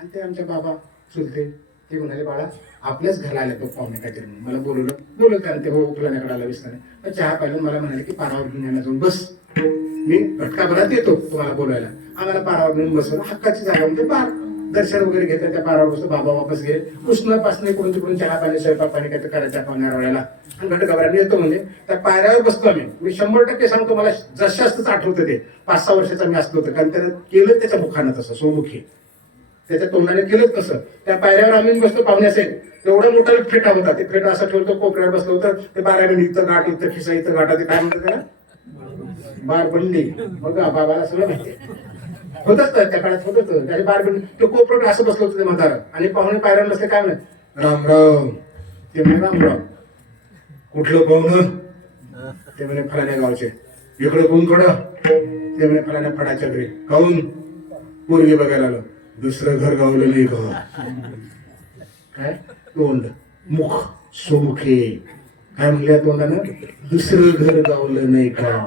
आणि ते आमच्या बाबा चुलते ते म्हणाले, बाळा आपल्याच घराला आले तो पाहुणे काहीतरी म्हणून मला बोलवलं आणि ते हो फुलाण्याकडे आला विसराने चहा पाहिलं. मला म्हणाले की पारावर घेऊन यांना जाऊन बस, मी घटकाभरात येतो तुम्हाला बोलायला. आम्हाला पारावर घेऊन बसवलं, हक्काची जागा म्हणजे पार. दर्शन वगैरे घेतलं, त्या पारावर बसतो. बाबा वापस गेले. उष्णपासून इकडून तिकडून चहा पाणी स्वयंपाक पाणी काय करायच्या पाहुण्या वेळेला आणि घटकाभरात येतो. म्हणजे त्या पायऱ्यावर बसतो आम्ही. मी 100% सांगतो, मला जशाच आठवतं ते 5-6 वर्षाचा मी असलो होतं, कारण त्यानं केलं त्याच्या मुखानं तसं सोमुखी त्याच्या तोंडाने केलंच तसं. त्या पायऱ्यावर आम्ही बसतो पाहुणे असेल, एवढा मोठा फेटा होता. ते फेटा असं ठेवतो, कोपऱ्यावर बसलो होतं. ते 12 मिनिट इथं गाठ, इथं खिसा, इथं गाठा, ते काय म्हणतात त्याला बारबंडी. बघा बाबाला सगळं माहिती होतच त्या काळात होतच त्याचे बारबंडी. ते कोपऱ्यावर असं बसलो होतं ते म्हातारं आणि पाहुणे पायऱ्यावर बसले. काय म्हणत राम राम. ते म्हणे राम राम. कुठलं पाहुणं? ते म्हणे फलाण्या गावचे. इकडं कोण थोडं? ते म्हणे फलाण्या फडाच्या घरी. काहून? पोरगी बघायला आलो. दुसरं घर गावलं नाही का? काय तोंड मुख सोमुखे काय म्हणल्या तोंडानं? दुसरं घर गावलं नाही का?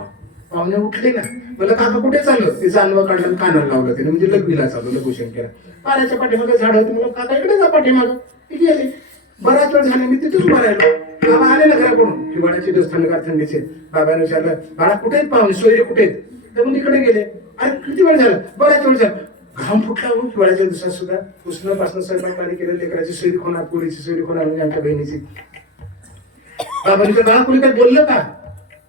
पाहुणे उठले ना. मला काका कुठे चाललं? ते जानवं काढलं कानाला लावलं ते म्हणजे लग्नीला चालू लघुशंकर. पाण्याच्या पाठीमागे झाड होती. मला काका इकडे जा पाठीमागं. गेले. बराच वेळ झाले मी तिथेच उभा राहिलो. बाबा आले ना घराकडून. हिवाळ्याचे दिवस थंडगार थंडीचे. बाबाने विचारलं, बाळा कुठे आहेत पाहुणे? सोयरे कुठे आहेत? तर मग इकडे गेले. अरे किती वेळ झाला? बराच वेळ झाला. घाम फुटला हो हिवाळ्याच्या दिवसात सुद्धा. उष्णपासून स्वयंपाक पाणी केलं. लेकराची सोयरी होणार, पोरीची सोयरी होणार, म्हणजे आमच्या बहिणीची. बाबांनी बाळा कोणी काय बोललं का?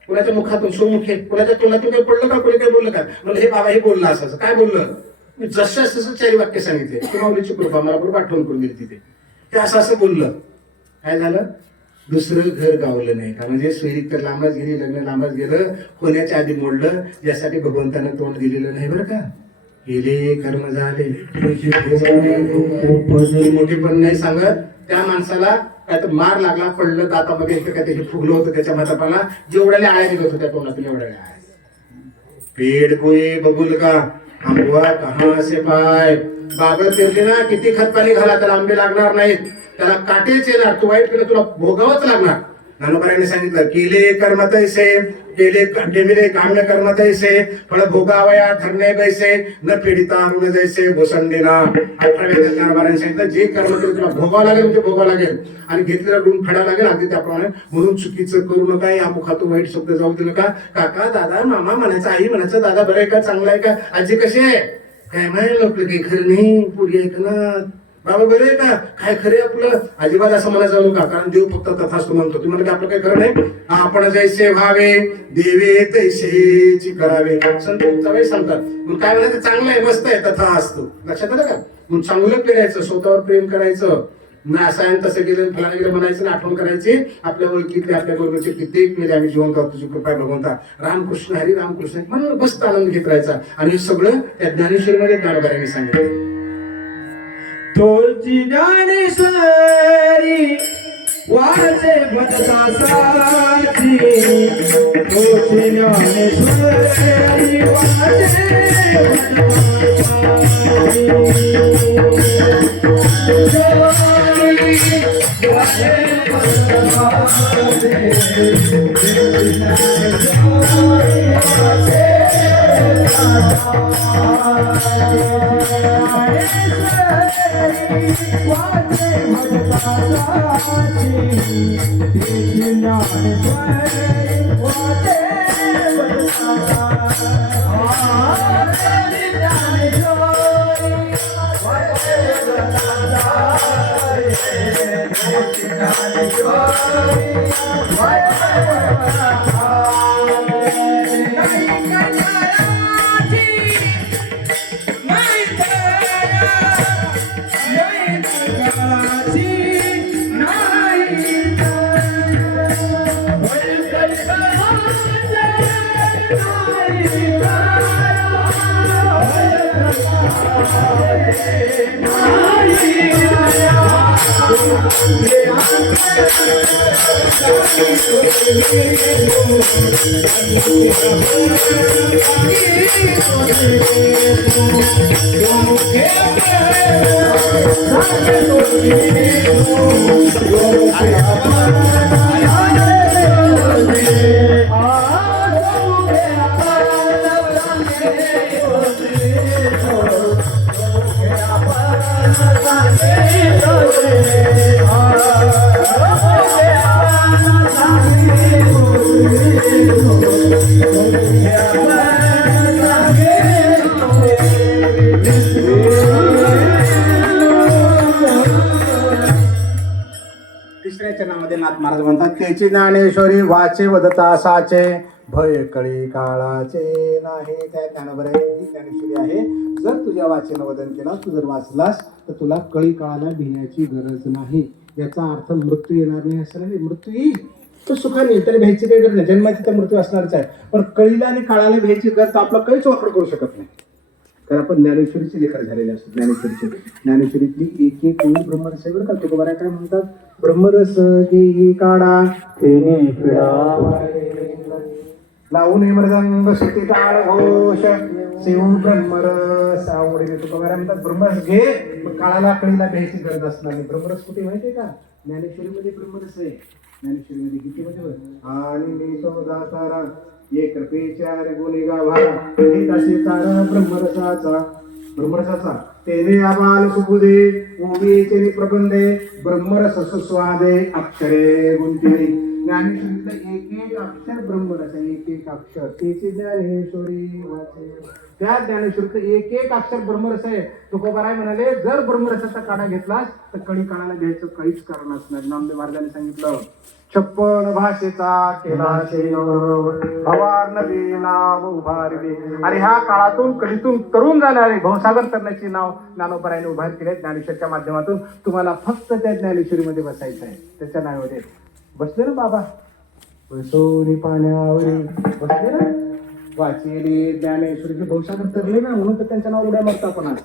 कोणाच्या मुखातून सोमुखे कोणाच्या तोंडातून काही पडलं का? कोणी काही बोललं का? म्हणजे हे बाबा हे बोललं असं. काय बोललं? मी जसं तसं 4 वाक्य सांगितले. की माऊलीची कृपा मला बरोबर आठवण करून दिली तिथे. ते असं बोललं. काय झालं? दुसरं घर गावलं नाही का? म्हणजे सोयरीक तर लांबच गेली, लग्न लांबच गेलं, होण्याच्या आधी मोडलं. यासाठी भगवंतानं तोंड दिलेलं नाही बरं का. गेले कर्म झाले. मोठे पण नाही सांगत. त्या माणसाला काय तर मार लागला, पडलं दातामध्ये काय ते फुगलं होतं त्याच्या मातापाला. जेवढ्याला आळ्या निघत होत्या तोंडातून एवढ्याला आळ्या. पेड़ कोई बबुल का आंबवा कहां से पाय. बागत पेरले ना किती खत पाणी घाला त्याला आंबे लागणार नाहीत. त्याला काटेच येणार. तू वाईट केलं तुला भोगावंच लागणार. ज्ञानोबारांनी सांगितलं, केले कर्म तैसे केले काम्य कर्म तैसे फळ भोगावया ठरणे बैसे न पीडिता ऋण जैसे घोसंडीना. 18व्या ज्ञानोबारांनी सांगितलं, जे कर्म केलं तुला भोगावं लागेल म्हणजे भोगावं लागेल आणि घेतलेला ऋण फेडावं लागेल. अगदी त्याप्रमाणे म्हणून चुकीचं करू नका. या मुखातून वाईट शब्द जाऊ देऊ नका. काका दादा मामा म्हणायचं, आई म्हणायचं, दादा बरं आहे का? चांगलं आहे का? आजी कशी आहे? काय माहिती आपलं काही खरं नाही. पुढे ऐकणार बाबा बरं आहे का? काय खरे आपलं? अजिबात असं मला जाऊ नका, कारण देव फक्त तथास्तु म्हणतो. तुम्ही म्हणता आपलं काही खरं नाही. आपण जैसे व्हावे देवे तैसेची करावे. संत वेळी सांगतात. मग काय म्हणायचं? चांगलं आहे, मस्त आहे, तथा असतो. लक्षात आलं का? मग चांगलं करायचं, स्वतःवर प्रेम करायचं. ना असं तसं गेलं फलाने गेलं म्हणायचं, आठवण करायची. आपल्या ओळखीतले आपल्या बरोबरचे कित्येक मेले आम्ही जीवन करतो. तुझी कृपा भगवंता. रामकृष्ण हरी रामकृष्ण म्हणून मस्त आनंद घेत राहायचा. आणि हे सगळं त्या ज्ञानेश्वरीमध्ये ज्ञानोबारांनी सांगितलं. तोची ज्ञानेश्वरी वाचे भक्तासाठी. तोची ज्ञानेश्वरी वाचे तिसऱ्या चरणामध्ये नाथ महाराज म्हणतात त्याची ज्ञानेश्वरी वाचे वदता साचे भय कळी काळाचे नाही. त्या ज्ञानोबर ही ज्ञानेश्वरी आहे. जर तुझ्या वाचेनं वदन केलं, तू जर वाचलास तर तुला कळी काळाला भिण्याची गरज नाही. याचा अर्थ मृत्यू येणार नाही असं नाही. मृत्यू येईल तो सुखाने येईल, त्याला भ्यायची काही गरज नाही. जन्माची तर मृत्यू असणारच आहे, पण कळीला आणि काळाला भ्यायची गरज आपला काहीच वापर करू शकत नाही. तर आपण ज्ञानेश्वरीचे लेखन झालेले असतो. ज्ञानेश्वरीतली एक एक ओळी ब्रह्मरस आहे बरं का. तुकोबारा काय म्हणतात, ब्रह्मरस घेई काढा तेने लावून मृदंग सुती काळ घोष शिव ब्रह्मरस आवडीने. तुकोबारा म्हणतात ब्रह्मरस घे, मग काळाला कळीला घ्यायची गरज असणार नाही. ब्रह्मरस कुठे माहितीये का, ज्ञानेश्वरीमध्ये ब्रह्मरस आहे. ज्ञानेश्वरीमध्ये गीतेमध्ये आणि मी तो दातारा ये कृपेचार गुणी गाभारा हे तसे तारा ब्रह्मरसाचा तेने आबाल सुबुदे उभीचे प्रबंधे ब्रह्मरस सुस्वादे अक्षरे गुंतिरी. ज्ञानेश्वरीतलं एक एक अक्षर ब्रह्मरस आहे. एक एक अक्षर त्याची ज्ञानेश्वरी वाचे. त्या ज्ञानेश्वरीतलं एक एक अक्षर ब्रह्मरस आहे. तुकोबाराय म्हणाले जर ब्रह्मरसाचा काढा घेतलास तर कळी काळाला घ्यायचं काहीच कारण असणार. नामदेव महाराजांनी सांगितलं 56 भाषेचा केला हवार नवी नाव उभारली. आणि ह्या काळातून कधीतून तरुण जाणारे भवसागर करण्याची नाव ज्ञानोबरायाने उभार केले. ज्ञानेश्वरच्या माध्यमातून तुम्हाला फक्त त्या ज्ञानेश्वरीमध्ये बसायचं आहे. त्याच्या नावामध्ये बसले ना बाबा, बसोनी पाण्यावरी बसले ना, वाचेली ज्ञानेश्वरीचे भवसागर तरले ना, म्हणून तर त्यांच्या नाव उड्या मारतो आपण आज.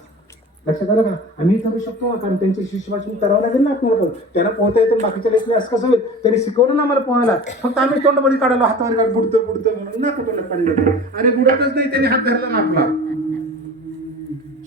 लक्षात आलं का. आम्ही करू शकतो कारण त्यांचे शिष्य वाचून करावं लागेल ना आपल्याला. पण त्यांना पोहता येतं, बाकीच्या लेखले असं कसं होईल. त्यांनी शिकवलं ना आम्हाला पोहायला, फक्त आम्ही तोंडमध्ये काढायला हातावर बुडतं म्हणून ना तोंडात पाणी देतो. अरे बुडतच नाही, त्यांनी हात धरला ना आपला.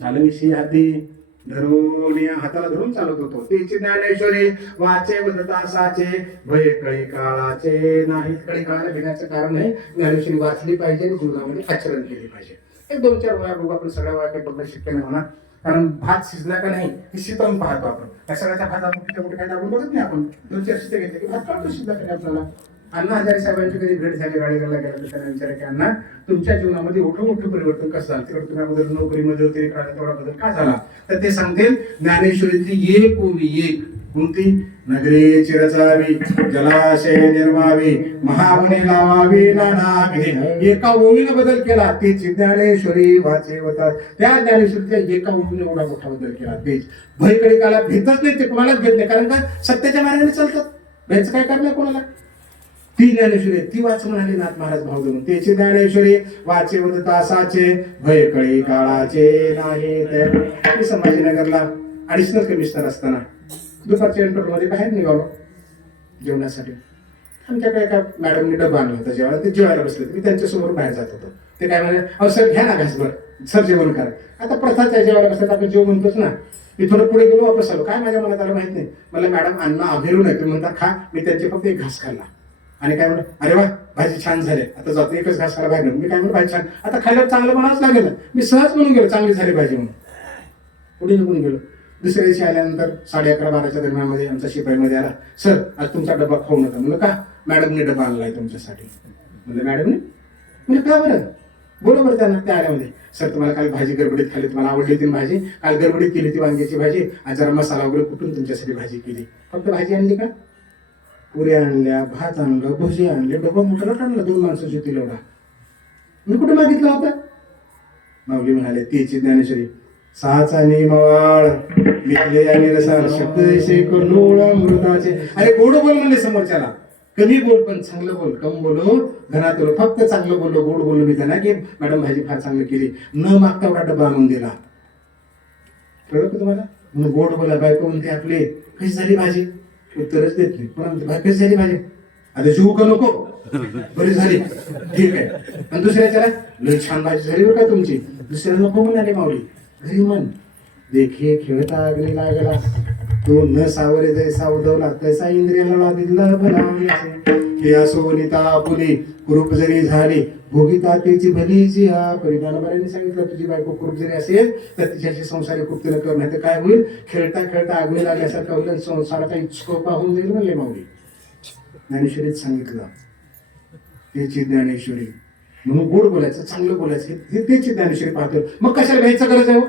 चालविषयी हाती धरून या हाताला धरून चालत होतो. त्याची ज्ञानेश्वरी वाचे वदता साचे भय कळी काळाचे नाही. कळी काळाला घेण्याचं कारण आहे ज्ञानेश्वरी वाचली पाहिजे आणि जीवनामध्ये आचरण केले पाहिजे. एक 2-4 वया बघू आपण. सगळ्या वया काही बघणं शक्य नाही होणार, कारण भात शिजला का नाही हे शिजवून पाहतो आपण. त्या सगळ्याचा भात आपण कुठे कुठे काय दाबून बघत नाही. आपण 2-4 शिजते घेतले की भात काढतो शिजला का नाही. आपल्याला अण्णा हजारे साहेबांची कधी भेट झाली गाडीला गेला तर त्यांना विचारा की अण्णा तुमच्या जीवनामध्ये मोठं परिवर्तन कसं झालं. तिकडे तुम्ही अगोदर नोकरीमध्ये होते, तेवढा बदल का झाला. तर ते सांगतील ज्ञानेश्वरीतली एक ओवी एक कोणती, नगरे चिरचावी जलाशय निर्मावी महावने लावावी नानाविधे. एका ओवीने बदल केला तेच ज्ञानेश्वरी वाचे होतात. त्या ज्ञानेश्वरीच्या एका ओवीने एवढा मोठा बदल केला. तेच भयकडे काला भेटच नाही, ते कोणालाच भेट नाही. कारण का सत्याच्या मार्गाने चालतात, भयच काय करणार कोणाला. ती ज्ञानेश्वरी ती वाच म्हणाली नाथ महाराज भाव देऊन. त्याची ज्ञानेश्वरी वाचे वदता साचे भय कळी काळाचे नाही. मी संभाजीनगरला ॲडिशनल कमिशनर असताना दुपारच्या इंटरव्ह्यूमध्ये बाहेर निघालो जेवणासाठी. आमच्याकडे एका मॅडमने डबा आणला होता जेवायला. ते जेवायला बसले, मी त्यांच्यासमोर बाहेर जात होतो. ते काय म्हणे, अहो सर घ्या ना घासभर, सर जेवण करा. आता प्रथाच आहे जेवायला बसल्यात आपण जेव म्हणतोच ना. मी थोडं पुढे गेलो, वापस आलो. काय माझ्या मनात आलं माहित नाही. मला मॅडम अन्न अभेरून आहे, म्हणतात खा. मी त्यांचे फक्त एक घास खाल्ला आणि काय म्हणलं, अरे वा भाजी छान झाली, आता जातो एकच घास खायला बाहेर. मी काय म्हणलं भाजी छान, आता खायला चांगलं म्हणावंच लागेल. मी सहज म्हणून गेलो चांगली झाली भाजी म्हणून, पुढे निघून गेलो. दुसऱ्या दिवशी आल्यानंतर 11:30-12च्या दरम्यानमध्ये आमचा शिपाईमध्ये आला. सर आज तुमचा डबा खाऊ नका. म्हणलं का, मॅडमने डबा आणलाय तुमच्यासाठी. म्हणजे मॅडमने, म्हणजे का बरं, बरोबर त्यांना त्या आल्यामध्ये. सर तुम्हाला काल भाजी गडबडीत खाल्ली, तुम्हाला आवडली ती भाजी, काल गडबडीत केली ती वांग्याची भाजी, आज जरा मसाला वगैरे कुठून तुमच्यासाठी भाजी केली. फक्त भाजी आणली का, पुऱ्या आणल्या, भात आणलं, भजी आणले, डबा मोठा आणला 2 माणसाची होती एवढा. मी कुठे मागितला होता. माऊली म्हणाले त्याची ज्ञानेश्वरी साचा निमवाळ लिहिले आणि रसाळ शब्द शेकलोळ अमृताचे. अरे गोड बोल म्हणले समोरच्याला, कमी बोल पण चांगलं बोल. कम बोलो घरात बोलो, फक्त चांगलं बोललो, गोड बोललो. मी त्यांना की मॅडम भाजी फार चांगली केली, न मागता एवढा डबा आणून दिला. कळलं का तुम्हाला. मग गोड बोला. बायको म्हणते आपले कशी झाली भाजी, उत्तरच देत नाही. पण कशी झाली भाजी, आता जीव का नको, बरी झाली, ठीक आहे. आणि दुसऱ्याच्याला लय छान भाजी झाली बरं का तुमची. दुसऱ्याला नको म्हणाले माऊली, घरी म्हण. देखे खेळता अग्नी लागला, तो न सावरे जैसा उदवला तैसा इंद्रियाला दिला भला. हे असो वनिता पुली कुरूप जरी झाली भोगिता त्याची भली जी हा परिधानबाऱ्यांनी सांगितलं तुझी बायको कुरूप जरी असेल तर तिच्याशी संसारी कृत्य न कर नाही तर काय होईल खेळता खेळता आगवी लागल्यासारखं होईल संसाराचा इच्छोपा होऊन जाईल म्हणले माऊली ज्ञानेश्वरीत सांगितलं त्याची ज्ञानेश्वरी म्हणून गोड बोलायचं चांगलं बोलायचं हे त्याची ज्ञानेश्वरी पाहतो मग कशाला भ्यायचं गरज आहे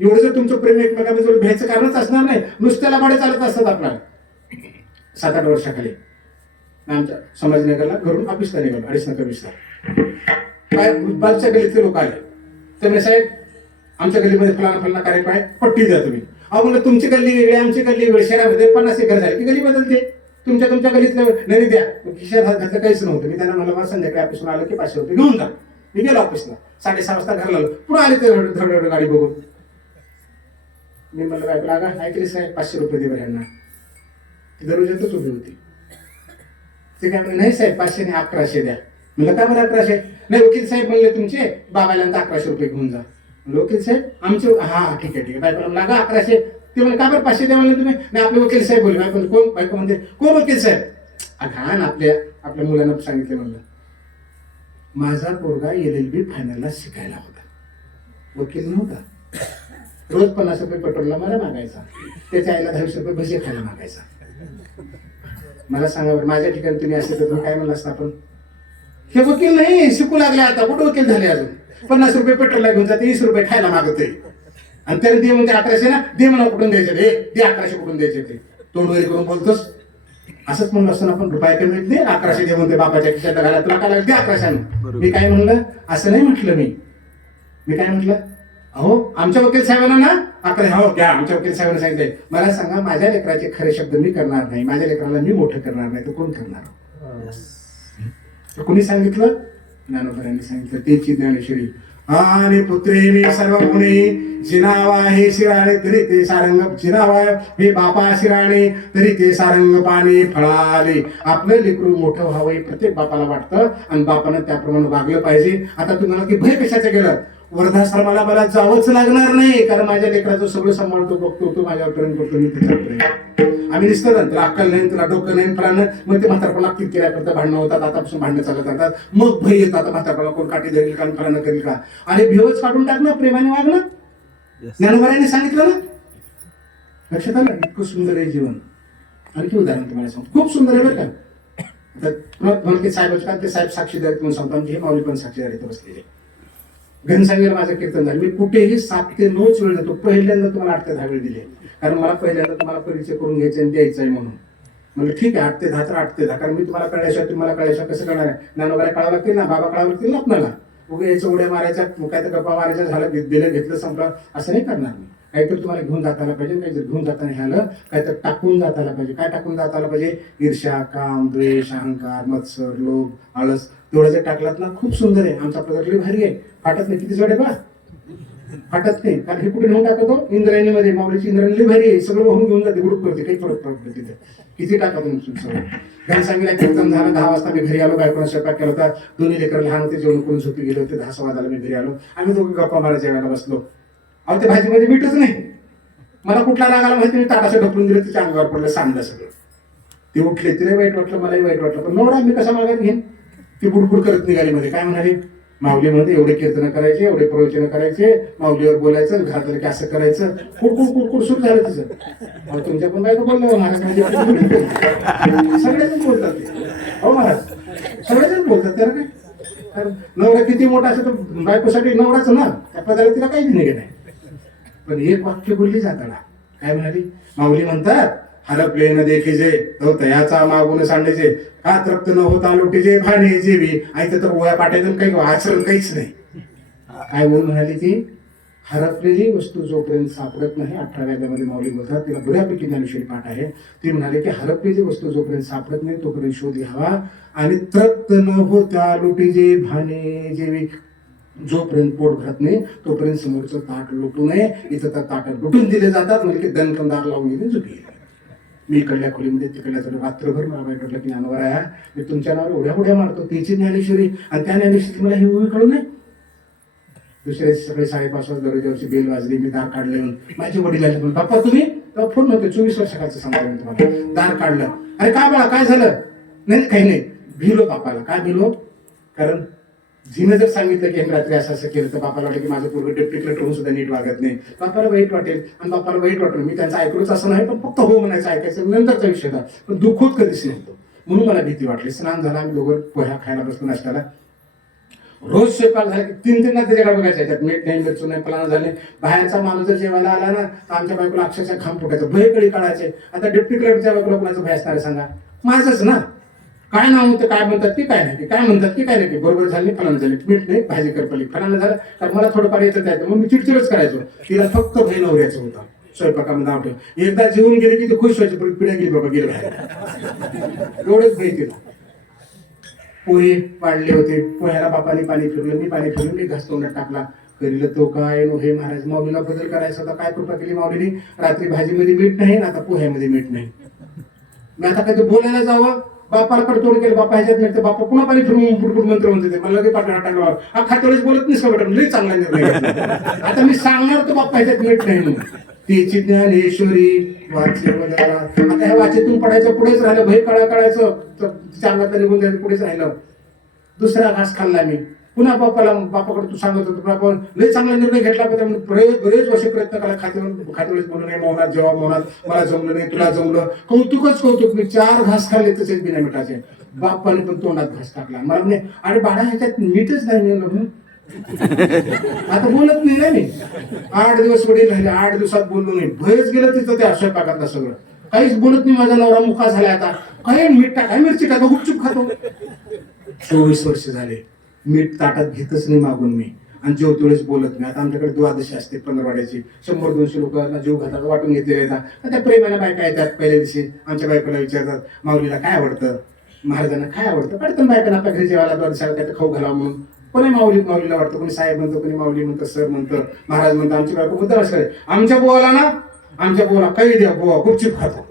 एवढं जर तुमचं प्रेम एकमेकांना जर भ्यायचं कारणच असणार नाही नुसत्याला बाडे चालत असतात आपल्याला 7-8 वर्षाखाली आमच्या संभाजीनगरला घरून ऑफिसला निघालो 2.5 काय बाजूच्या गलीतले लोक आले तर मी साहेब आमच्या गलीमध्ये फलाना कार्यक्रम आहे पट्टी द्या तुम्ही अहो म्हणलं तुमची गल्ली वेगळी आमची गल्ली वेगळी शहरामध्ये 50 एकर झाली ती गली बदलते तुमच्या गलीतलं नाही द्या खिशात हात घातलं काहीच नव्हतं मी त्यांना म्हणलं मला संध्याकाळी ऑफिसून आलं की 500 रुपये घेऊन जा मी गेलो ऑफिसला 6:30 वाजता घरला आलो पुढे आले ते धड गाडी बघून मी म्हणलं काय लागा ऐकली साहेब 500 रुपये दे बरं यांना ती दरवाजातच उभी होती ते काय म्हणले नाही साहेब 500 नाही 1100 द्या म्हणलं काय बरं 1100 नाही वकील साहेब म्हणले तुमचे बाबाला 1100 रुपये घेऊन जा म्हणलं वकील साहेब आमचे हा ठीक आहे बायकोला लागा 1100 ते म्हणजे का बरं 500 द्या म्हणले तुम्ही नाही आपले वकील साहेब बोलले बायको कोण बायको म्हणते कोण वकील साहेब हा ना आपल्या मुलांना सांगितलं म्हणलं माझा पोरगा LLB फायनलला शिकायला होता वकील नव्हता रोज 50 रुपये पेट्रोलला मला मागायचा त्याच्या आईला 200 रुपये भजी खायला मागायचा मला सांगा बरं माझ्या ठिकाणी तुम्ही असे तर तुम्ही काय म्हणलं असता आपण हे वकील नाही शिकू लागले आता कुठं वकील झाले अजून 50 रुपये पेट्रोलला घेऊन जाते 20 रुपये खायला मागते आणि त्याने दे म्हणजे 1100 ना दे म्हणा कुठून द्यायचे रे दे 1100 कुठून द्यायचे ते तोंडवरी करून बोलतोस असंच म्हणलं असताना आपण रुपये कमी येत नाही 1100 दे म्हणते बापाच्या खिशात घाला तुला काय लागते 1100 मी काय म्हणलं असं नाही म्हटलं मी काय म्हटलं अहो आमच्या वकील साहेबांना ना 11 हो घ्या आमच्या वकील साहेबांना सांगितलंय मला सांगा माझ्या लेकराचे खरे शब्द मी करणार नाही माझ्या लेकराला मी मोठं करणार नाही तर कोण करणार कोणी सांगितलं ज्ञानोबरांनी सांगितलं तेची ज्ञानेश्वरी आणि पुत्रे मी सर्व गुणी जिनावा हे शिराणे तरी ते सारंग जिनावा हे बापा शिराणे तरी ते सारंग पाणी फळाले आपलं लेकरू मोठं व्हावं प्रत्येक बापाला वाटतं आणि बापानं त्याप्रमाणे वागलं पाहिजे आता तुम्हाला की भय कशाचं गेलं वृद्धाश्रमाला मला जावंच लागणार नाही कारण माझ्या लेकराचं सगळं सांभाळतो बघतो तो माझ्यावर प्रेम करतो मी त्याच्यावर आम्ही दिसतो ना तुला अक्कल नाही तुला डोकं नाही फळानं मग ते म्हातारपणा किरकिरा करता भांडणं होतात आतापासून भांडणं चालत राहतात मग भय येतात आता म्हातारपणा कोण काठी धरेल का फळानं करेल का आणि भेवच काढून टाक ना प्रेमाने वागणं ज्ञानोबरांनी सांगितलं ना लक्षात आलं इतकं सुंदर आहे जीवन आणखी उदाहरण तुम्हाला सांगतो खूप सुंदर आहे बरं का आता ते साहेब ते साहेब साक्षीदार म्हणून सांगतो आमचे हे माऊली पण साक्षीदार इथे बसलेले घनसांगेला माझं कीर्तन झालं मी कुठेही 7 ते 9 वेळ देतो पहिल्यांदा तुम्हाला 8 ते 10 वेळ दिले कारण मला पहिल्यांदा तुम्हाला परिचय करून घ्यायचा आणि द्यायचा आहे म्हणून म्हणजे ठीक आहे 8 ते 10 तर 8 ते 10 कारण मी तुम्हाला कळल्याशिवाय तुम्हाला कळल्याशिवाय कसं करणार आहे ज्ञानोबाला कळावं लागतील ना बाबा कळावं लागतील ना आपल्याला उगे याचं उड्या मारायच्या काय तर गप्पा मारायच्या झालं दिलं घेतलं संपलं असं नाही करणार मी काहीतरी तुम्हाला घेऊन जाता आलं पाहिजे काहीतरी घेऊन जाताना हे आलं काहीतरी टाकून जाता आलं पाहिजे काय टाकून जाता आलं पाहिजे ईर्ष्या काम द्वेष अहंकार मत्सर लोभ आळस तेवढं जर टाकलात ना खूप सुंदर आहे आमचा पदार्थ भारी आहे फाटत नाही किती जड आहे बा फाटत नाही कारण हे कुठे नेऊन टाकतो इंद्रायणीमध्ये माऊलीची इंद्रायणी भारी आहे सगळं वाहून घेऊन जाते गुडूप करते काही फरक पडतो तिथे किती टाका तुम्ही सगळं घनसांगीला कीर्तन झालं 10 वाजता मी घरी आलो बायकोला स्वयंपाक केला होता दोन्ही लेकर लहान होते जेवण करून झोपी गेले होते 10 सव्वा 10 मी घरी आलो आम्ही दोघं गप्पा मारायच्या जेवायला बसलो अहो ते भाजीमध्ये मीठच नाही मला कुठला राग आला माहिती मी ताटाचं ढकलून दिलं तिच्या अंगावर पडलं सांगलं सगळं ते उठले तिला वाईट वाटलं मलाही वाईट वाटलं पण नवरा मी कसा मागायला घेईन ती बुडबुड करत निघाली मध्ये काय म्हणाली माऊलीमध्ये एवढे कीर्तन करायचे एवढे प्रवचन करायचे माऊलीवर बोलायचं घरातलं की असं करायचं कुडकुड सुरू झालं तिचं तुमच्या पण बायको बोललो महाराज सगळेजण बोलतात ते हो महाराज सगळेजण बोलतात त्याला काय कारण नवरा किती मोठा असेल तर बायकोसाठी नवराच ना त्या पदाला तिला काहीच निघत नाही पण एक वाक्य बोलली जाताना काय म्हणाली माऊली म्हणतात हरपले न देखीजे तो तयाचा मागून सांडायचे का तृप्त न होता लुटीचे भाणे जेवी ऐकतं तर ओया पाट्यातून काही आचरण काहीच नाही काय बोल म्हणाली ती हरपलेली वस्तू जोपर्यंत सापडत नाही 18व्या अध्यायामध्ये माऊली बोलतात तिला बऱ्यापैकी ज्ञानेश्वरी पाठ आहे ती म्हणाले की हरपलेली वस्तू जोपर्यंत सापडत नाही तोपर्यंत शोध घ्यावा आणि तृप्त न होता लुटीचे भाणे जेवी जोपर्यंत पोट भरत नाही तोपर्यंत समोरचं ताट लुटू नये इथं तर ताट लुटून दिले जातात म्हणजे की दणकंदार लावून गेले झोपी मी इकडल्या खोलीमध्ये तिकडल्या थोडं रात्रभर मला वाईट वाटलं की ज्ञानोबा आहे मी तुमच्या नावावर उड्या मारतो तिची ज्ञानेश्वरी आणि त्या ज्ञानेश्वरी मला ही उभी कळू नये दुसऱ्या दिवशी सकाळी 5:30 वाजता दरवाजावरची बेल वाजली मी दार काढलं येऊन माझे वडील आले पण पप्पा तुम्ही तेव्हा फोन नव्हते 24 वर्षाचं सांगतो मी तुम्हाला दार काढलं अरे काय बाळा काय झालं नाही काही नाही भिलो बापाला. काय भिलो? कारण जिनं जर सांगितलं की रात्री असं असं केलं तर बापाला वाटलं की माझं पूर्व डेप्टी कलेक्टर होऊन सुद्धा नीट वागत नाही. बापाला वाईट वाटेल आणि बापाला वाईट वाटेल. मी त्यांचं ऐकलोच असं नाही, पण फक्त हो म्हणायचं, ऐकायचं नंतरचा विषय होता. पण दुःख होत कधीच नव्हतं. म्हणून मला भीती वाटली. स्नान झाला, आम्ही दोघं पोह्या खायला बसलो नाश्त्याला. रोज स्वयंपाक झाला की तीन ना त्याच्याकडे बघायचं, याच्यात मीठ नाही, मिरचू नाही, फलाना झाले. बाहेरचा माणूस जर जेवायला आला ना तर आमच्या बायकोला अक्षरशः खांब फुटायचं, भयकळी काढायचे. आता डेप्टी कलेक्टरच्या बायकोला कोणाचं भय असणार आहे सांगा? माझंच ना. काय नाव होतं, काय म्हणतात की काय नाही, काय म्हणतात की काय नाही, बरोबर झाले, फलाना झाले, मीठ नाही, भाजी करपली, फलाना झालं. तर मला थोडंफार येतं त्याचं, मग मी चिडचिडच करायचो. तिला फक्त भय नवऱ्याचं होता स्वयंपाकामध्ये नाव ठेव. एकदा जेवून गेले की ते खुश व्हायचे, पण पिढ्या गेली बाबा गेलं बाहेर. एवढंच भय तिला. पोहे वाढले होते, पोह्याला बापाने पाणी फिरलं, मी पाणी फिरलं, मी घास तोंडात टाकला. करील तो काय नो हे महाराज, माऊलीला बदल करायचा होता. काय कृपा केली माऊलीने, रात्री भाजीमध्ये मीठ नाही आणि आता पोह्यामध्ये मीठ नाही. मी आता काय बोलायला जावं, बापाला कडतोड केलं, बापा ह्याच्यात नाही तर बापा पुन्हा पाणी फिरून पुढे मंत्र म्हणते. मला लगे पाठवून टाकला, हा खात्या वेळेस बोलत नाही सगळं, लई चांगला निर्णय घेतला. आता मी सांगणार तो बाप्पा ह्याच्यात मीठ नाही म्हणून. तिची ज्ञानेश्वरी वाचे वदारा. आता ह्या वाचेतून पडायचं, पुढेच राहिलं, भय काढायचं, चांगला निघून जायचं, पुढेच राहिलं. दुसरा घास खाल्ला मी. पुन्हा बापाकडे तू सांगत होतो, बापा लय चांगला निर्णय घेतला पाहिजे. बरेच वर्ष प्रयत्न करा, खात्यावेळेस बोलू नये, मौनात जेव्हा मौनात, मला जमलं नाही, तुला जमलं, कौतुकच कौतुक. मी 4 घास खाल्ले तसेच बिना मिठाचे. बापाने पण तोंडात घास टाकला. मला नाही, अरे बाळा ह्याच्यात मीठच नाही मिळालं. आता बोलत नाही ना मी. 8 दिवस वडील राहिले, 8 दिवसात बोललो नाही. भयच गेलं तिथं त्या स्वयंपाकातलं सगळं. काहीच बोलत नाही. माझा नवरा मुका झाला. आता काय मीठ टाका, मिरची टाका, गुपचूप खातो. 24 वर्ष झाले मीठ ताटात घेतच नाही मागून मी, आणि जेवते वेळेस बोलत नाही. आता आमच्याकडे द्वादशी असते पंधरवाड्याची, 100-200 लोकांना जीव घातात वाटून घेतलेले येतात. त्या प्रेमाला बायका येतात. पहिल्या दिवशी आमच्या बायकोला विचारतात, माऊलीला काय आवडतं, महाराजांना काय आवडतं. पडतं बायकांना आपल्या घरी जेवायला द्वादशाला काय खाऊ घालावं म्हणून. कोणी माऊलीला वाटतं, कोणी साहेब म्हणतो, कोणी माऊली म्हणतं, सर म्हणतं, महाराज म्हणतं. आमची बायको मुद्दा असं आमच्या बोवाला ना, आमच्या बोला काही द्या, बोवा गुपचूप खातो.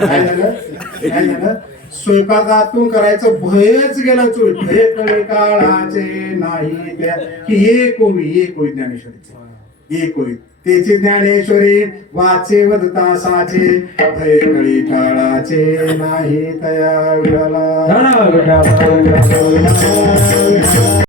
काय झालं स्वयंपाकातून करायचं भयच गेलं. चोळी भय कळे काळाचे नाही त्या, की एक होई ज्ञानेश्वरीचे, एक होई त्याची ज्ञानेश्वरी वाचे वदता साचे. भय कळी काळाचे नाही तया विठाला.